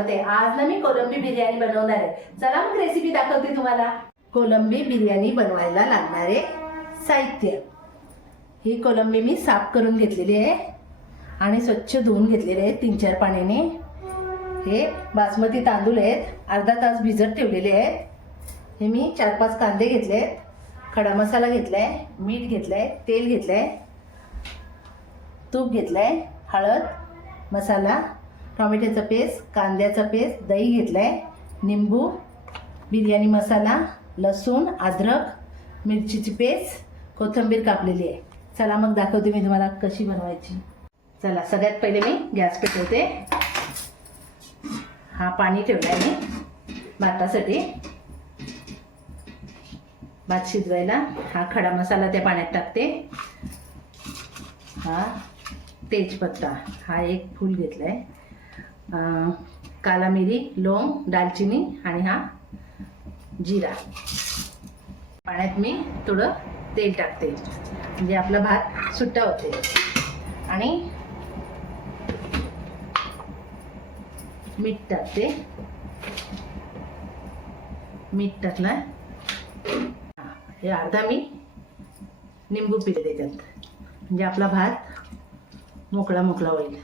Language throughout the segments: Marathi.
स्वागत आहे. आज ना मी कोलंबी बिर्याणी बनवणार आहे. चला मग रेसिपी दाखवते तुम्हाला. कोलंबी बिर्याणी बनवायला लागणारे साहित्य. ही कोलंबी मी साफ करून घेतलेली आहे आणि स्वच्छ धुवून घेतलेले आहे तीन चार पाण्याने. हे बासमती तांदूळ आहेत. अर्धा तास भिजत ठेवलेले आहेत. हे मी चार पाच कांदे घेतले आहेत खडा मसाला घेतला आहे मीठ घेतलं आहे तेल घेतलं आहे तूप घेतलं आहे हळद मसाला टॉमॅटोचा पेस्ट कांद्याचा पेस्ट दही घेतलाय निंबू बिर्याणी मसाला लसूण अद्रक मिरचीची पेस्ट कोथिंबीर कापलेली आहे. चला मग दाखवते मी तुम्हाला कशी बनवायची. चला सगळ्यात पहिले मी गॅस पेटवते. हा पाणी ठेवला आहे मी भातासाठी. भात शिजवायला हा खडा मसाला त्या पाण्यात टाकते. हा तेजपत्ता हा एक फूल घेतला आहे काला मिरी लोंग दालचिनी आणि हा जिरा. पाण्यात मी थोडं तेल टाकते. म्हणजे आपला भात सुट्टा होते. आणि मीठ टाकते. मीठ टाकलं. हे अर्धा मी निंबू पिले त्याच्यात म्हणजे आपला भात मोकळा मोकळा होईल.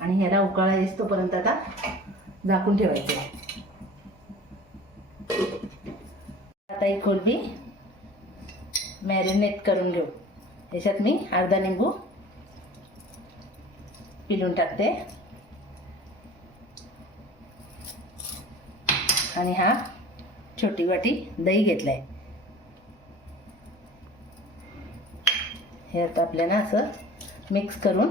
आणि ह्याला उकाळा येस तोपर्यंत आता झाकून ठेवायचं. आता एक कोलबी मॅरिनेट करून घेऊ. याच्यात मी अर्धा निंबू पिलून टाकते. आणि हा छोटी वाटी दही घेतलाय. हे आता आपल्याला असं मिक्स करून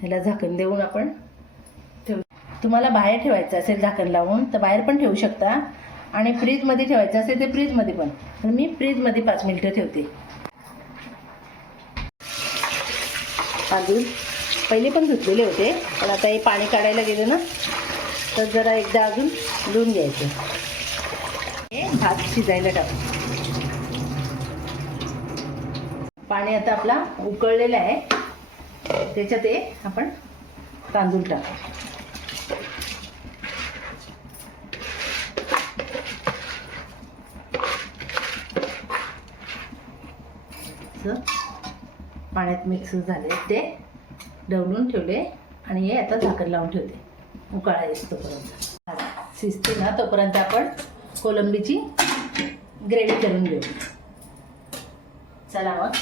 ह्याला झाकण देऊन आपण ठेवू. तुम्हाला बाहेर ठेवायचं असेल झाकण लावून तर बाहेर पण ठेवू शकता. आणि फ्रीजमध्ये ठेवायचं असेल ते फ्रीजमध्ये पण. तर मी फ्रीजमध्ये पाच मिनटं ठेवते. तांदूळ पहिले पण धुतलेले होते पण आता हे पाणी काढायला गेलं ना तर जरा एकदा अजून धुवून घ्यायचे. हे भात शिजायला टाकू. पाणी आता आपला उकळलेलं आहे. त्याच्यात हे आपण तांदूळ टाकू. पाण्यात मिक्स झाले ते डवलून ठेवले आणि हे आता झाकण लावून ठेवते. उकाळा येस तोपर्यंत. शिजते ना तोपर्यंत आपण कोलंबीची ग्रेव्ही करून घेऊ. चला मग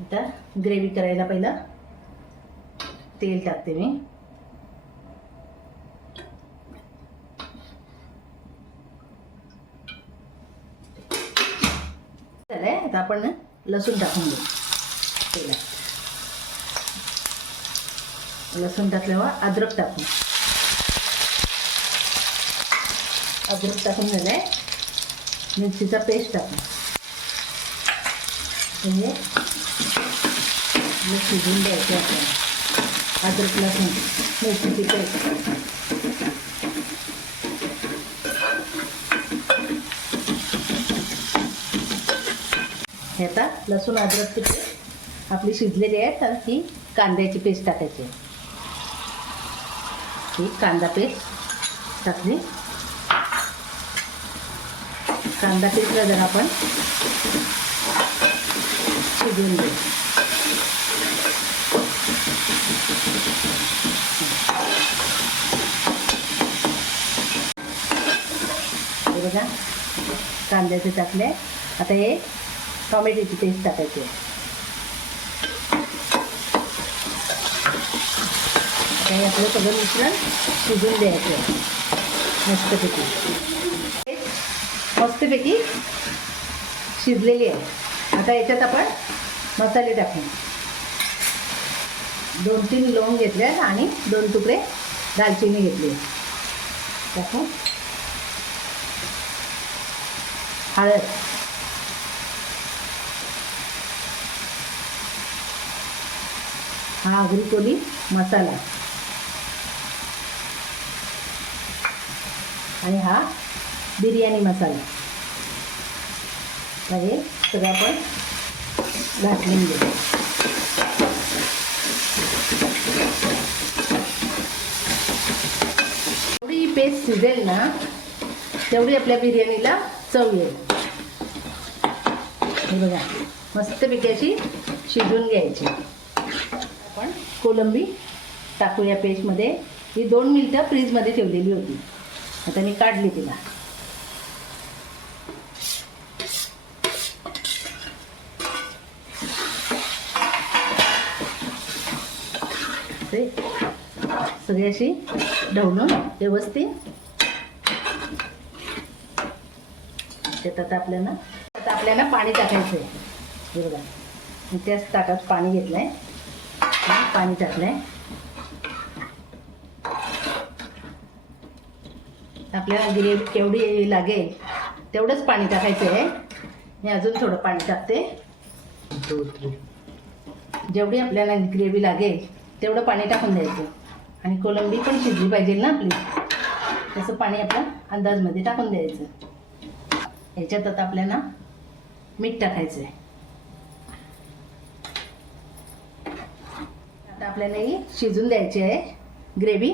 आता ग्रेव्ही करायला पहिलं तेल टाकते मी. झालंय? आता आपण लसूण टाकून घेऊ. तेलात. लसूण टाकल्यावर अद्रक टाकू. अद्रक टाकून झालंय. मिरचीचा पेस्ट टाकू. म्हणजे शिजून द्यायचे आपल्याला. अद्रक लसूण मिरचीची पेस्ट हे आता लसूण अद्रकची पेस्ट आपली शिजलेली आहे तर ती कांद्याची पेस्ट टाकायची ही कांदा पेस्ट टाकली. कांदा पेस्टला जर आपण शिजवून घेऊ. बघा. कांद्याचे टाकले. आता हे टॉमॅटोची पेस्ट टाकायची काही आपलं सगळं मिश्रण शिजून द्यायचं आहे. मस्तपैकी. मस्तपैकी शिजलेली आहे. आता याच्यात आपण मसाले टाकू. दोन तीन लवंग घेतले आणि दोन तुकडे दालचिनी घेतली टाकू. हळद हा आगरी कोली मसाला आणि हा बिर्याणी मसाला म्हणजे सगळं आपण घाटलून घेऊ जेवढी पेस्ट शिजेल ना तेवढी आपल्या बिर्याणीला चव येईल हे बघा मस्तपैकी अशी शिजून घ्यायची. आपण कोलंबी टाकू या पेस्टमध्ये. ही दोन मिनटं फ्रीजमध्ये ठेवलेली होती. आता मी काढली तिला. ते सगळी अशी ढवळून व्यवस्थित. त्यात आता आपल्याला आपल्याला पाणी टाकायचं. आहे बघा. मी त्याच ताकात पाणी घेतलं आहे पाणी टाकलं आहे आपल्याला ग्रेव्ही केवढी लागेल तेवढंच पाणी टाकायचं आहे. मी अजून थोडं पाणी टाकते. जेवढी आपल्याला ग्रेव्ही लागेल तेवढं पाणी टाकून द्यायचं. आणि कोलंबी पण शिजली पाहिजे ना आपली. तसं पाणी आपलं अंदाजमध्ये टाकून द्यायचं. ह्याच्यात आता आपल्याला मीठ टाकायचं आहे आता आपल्याला ही शिजून द्यायची आहे. ग्रेव्ही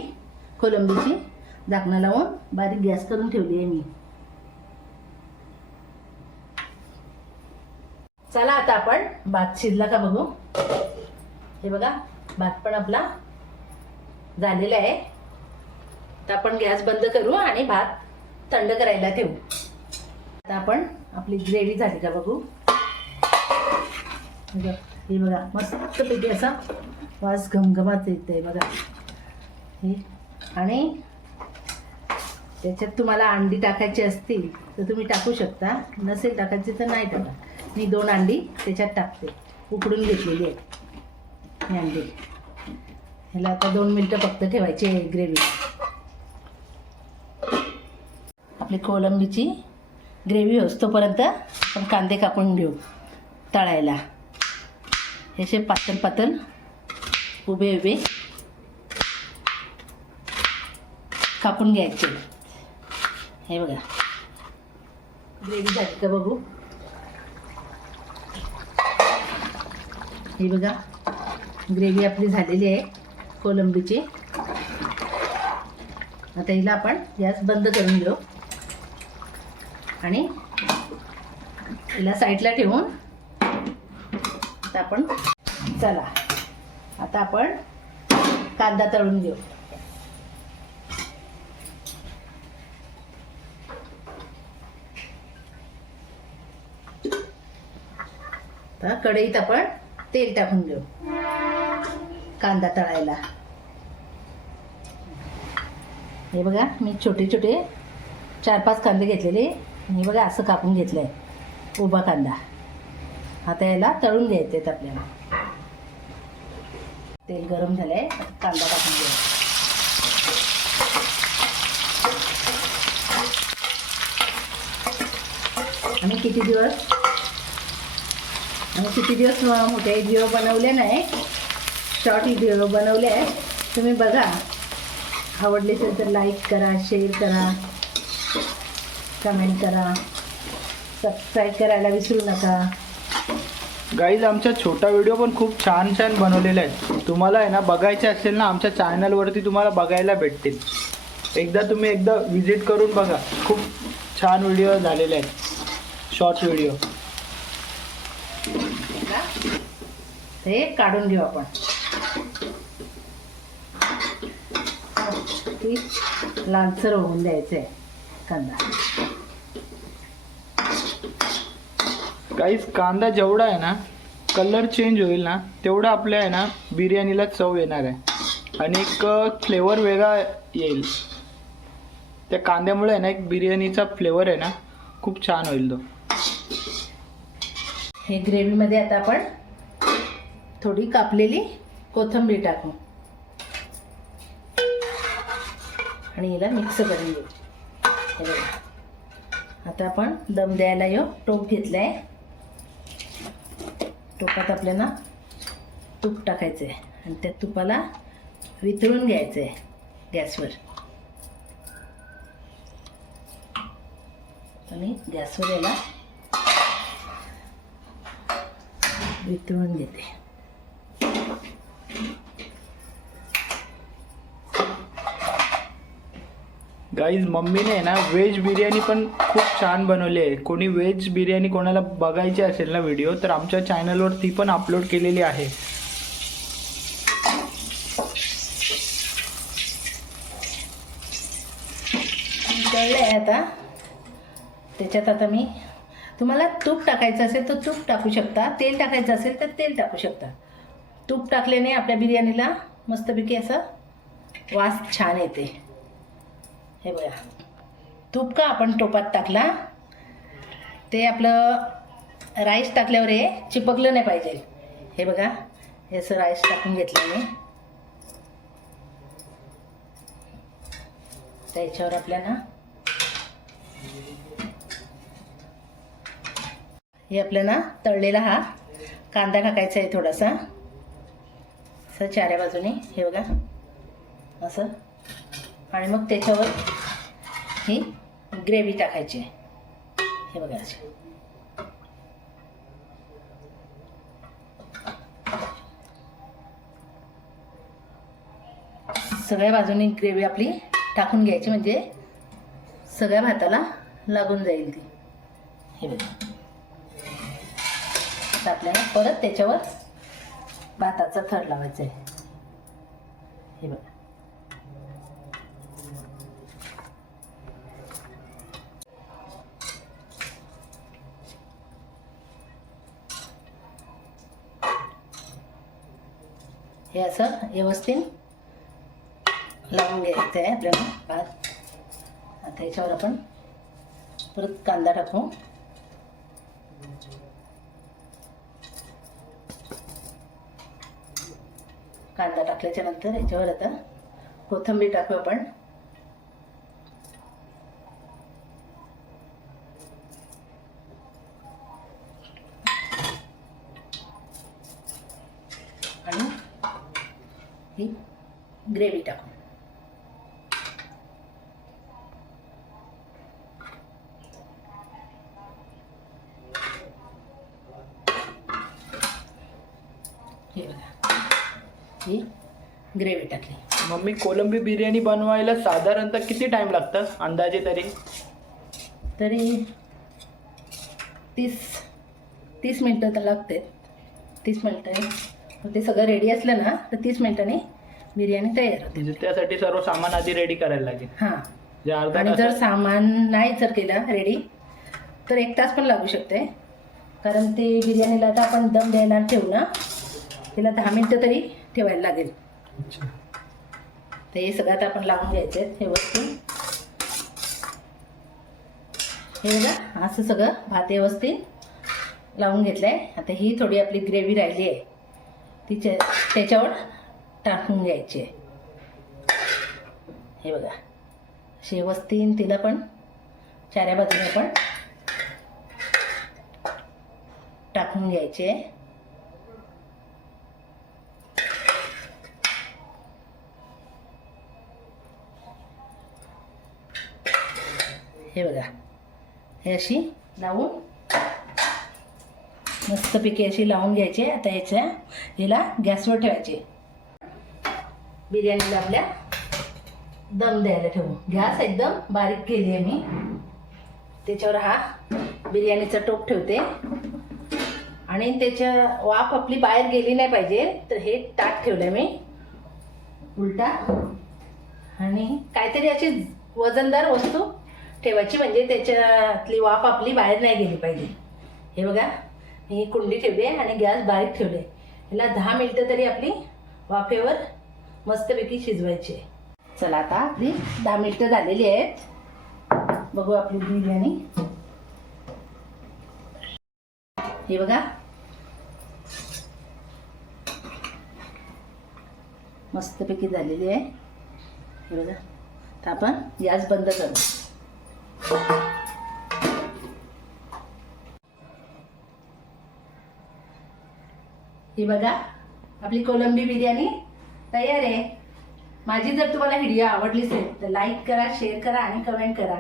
कोलंबीची झाकणं लावून बारीक गॅस करून ठेवली आहे मी. चला आता आपण भात शिजला का बघू. हे बघा भात पण आपला झालेला आहे. तर आपण गॅस बंद करू आणि भात थंड करायला ठेवू. आता आपण आपली ग्रेव्ही झाली का बघू? हे बघा मस्त मस्तपैकी असा वास घमघमात येत आहे बघा. हे आणि त्याच्यात तुम्हाला अंडी टाकायची असतील तर तुम्ही टाकू शकता नसेल टाकायची तर नाही टाका. मी दोन अंडी त्याच्यात टाकते उकडून घेतलेली आहे ही अंडी. ह्याला आता दोन मिनटं फक्त ठेवायची आहे ग्रेव्ही. आपली कोलंबीची ग्रेव्ही असतोपर्यंत आपण कांदे कापून घेऊ तळायला. हे असे पातळ पातळ उभे उभे कापून घ्यायचे. हे बघा. ग्रेव्ही झाली का बघू? हे बघा. ग्रेव्ही आपली झालेली आहे कोलंबीची. आता हिला आपण गॅस बंद करून घेऊ. आणि हिला साईडला ठेवून आता आपण चला. आता आपण कांदा तळून घेऊ. आता कढईत आपण तेल टाकून घेऊ. कांदा तळायला. हे बघा मी छोटे छोटे चार पाच कांदे घेतलेले. आणि बघा असं कापून घेतलं आहे उभा कांदा. आता याला तळून घ्यायचे आहेत आपल्याला. तेल गरम झालं आहे कांदा टाकून घ्यायचा आणि किती दिवस? आणि किती दिवस मोठे व्हिडिओ बनवले नाही? शॉर्ट व्हिडिओ बनवले आहे तुम्ही बघा. आवडले असेल तर लाईक करा शेअर करा. कमेंट करा. सबस्क्राईब करायला विसरू नका. गाईज आमच्या छोटा व्हिडिओ पण खूप छान छान बनवलेले आहेत तुम्हाला आहे ना बघायचे असेल ना आमच्या चॅनलवरती तुम्हाला बघायला भेटतील. एकदा तुम्ही एकदा विजिट करून बघा. खूप छान व्हिडिओ झालेले आहेत शॉर्ट व्हिडिओ हे काढून घेऊ आपण. लालसर होऊन द्यायचं आहे कांदा. काहीच कांदा जेवढा आहे ना कलर चेंज होईल ना तेवढा आपल्या आहे ना बिर्याणीला चव येणार आहे. आणि एक फ्लेवर वेगळा येईल. त्या कांद्यामुळे आहे ना एक बिर्याणीचा फ्लेवर आहे ना खूप छान होईल तो. हे ग्रेव्हीमध्ये आता आपण थोडी कापलेली कोथिंबीर टाकू. आणि हिला मिक्स करून घेऊ. आता आपण दम द्यायला यो टोप घेतला आहे टोकात आपल्याला तूप टाकायचं आहे आणि त्या तुपाला वितळून घ्यायचं आहे गॅसवर. आणि गॅसवर याला वितळून घेते. गाईज मम्मीने ना व्हेज बिर्याणी पण खूप छान बनवली आहे. कोणी व्हेज बिर्याणी कोणाला बघायची असेल ना व्हिडिओ तर आमच्या चॅनलवर ती पण अपलोड केलेली आहे. कळलं आहे आता? त्याच्यात आता मी तुम्हाला तूप टाकायचं असेल तर तूप टाकू शकता. तेल टाकायचं असेल तर तेल टाकू शकता. तूप टाकल्याने आपल्या बिर्याणीला मस्तपैकी असं वास छान येते. हे बघा. तूप का आपण टोपात टाकला? ते आपलं राईस टाकल्यावर हे चिपकलं नाही पाहिजे. हे बघा हे असं राईस टाकून घेतलं मी. त्याच्यावर आपल्याला हे आपल्याला तळलेला हा कांदा टाकायचा आहे थोडासा. असं चाऱ्या बाजूने हे बघा. असं. आणि मग त्याच्यावर ही ग्रेव्ही टाकायची आहे. हे बघा सगळ्या बाजूनी ग्रेव्ही आपली टाकून घ्यायची म्हणजे सगळ्या भाताला लागून जाईल ती. हे बघा. आपल्याला परत त्याच्यावर भाताचा थर लावायचा आहे हे बघा हे असं व्यवस्थित लावून घ्यायचं आहे आपल्याला. भात आता याच्यावर आपण परत कांदा टाकू. कांदा टाकल्याच्या नंतर याच्यावर आता कोथिंबीर टाकू आपण आणि ही ग्रेव्ही टाकू हे बघा ही ग्रेव्ही टाकली मम्मी कोलंबी बिर्याणी बनवायला साधारणतः किती टाइम लागतं अंदाजे तरी? तरी तीस तीस मिनटं तर लागते तीस मिनटं ते सगळं रेडी असलं ना तर तीस मिनटांनी बिर्याणी तयार होते. म्हणजे त्यासाठी सर्व सामान आधी रेडी करायला लागेल. हां. अर्धा आणि जर तासात- सामान नाही जर केलं रेडी तर एक तास पण लागू शकते. कारण ते बिर्याणीला आता आपण दम द्यायला ठेवू ना तिला दहा मिनटं तरी ठेवायला लागेल. अच्छा. तर हे सगळं आता आपण लावून घ्यायचे आहेत हे वस्तू हे बघा असं सगळं भात व्यवस्थित लावून घेतलं आहे आता ही थोडी आपली ग्रेव्ही राहिली आहे. तिच्या त्याच्यावर टाकून घ्यायचे. हे बघा. अशी व्यवस्थित तिला पण चाऱ्या बाजूने पण टाकून घ्यायचे. आहे हे बघा. हे अशी लावून मस्तपैकी अशी लावून घ्यायची आता याच्या हिला गॅसवर ठेवायची बिर्याणीला आपल्या दम द्यायला ठेवू. गॅस एकदम बारीक केली आहे मी. त्याच्यावर हा बिर्याणीचा टोप ठेवते. आणि त्याच्या वाफ आपली बाहेर गेली नाही पाहिजे तर हे ताट ठेवलं मी. उलटा. आणि काहीतरी अशी वजनदार वस्तू ठेवायची म्हणजे त्याच्यातली वाफ आपली बाहेर नाही गेली पाहिजे. हे बघा. ही कुंडी ठेवली आहे आणि गॅस बारीक ठेवले. ह्याला दहा मिनटं तरी आपली वाफेवर मस्तपैकी शिजवायची आहे. चला आता आपली दहा मिनटं झालेली आहेत. बघू आपली बिर्याणी. हे बघा. मस्तपैकी झालेली आहे. हे बघा. तर आपण गॅस बंद करू. ही बघा आपली कोलंबी बिर्याणी तयार आहे. माझी जर तुम्हाला व्हिडिओ आवडली असेल तर लाईक करा शेअर करा आणि कमेंट करा.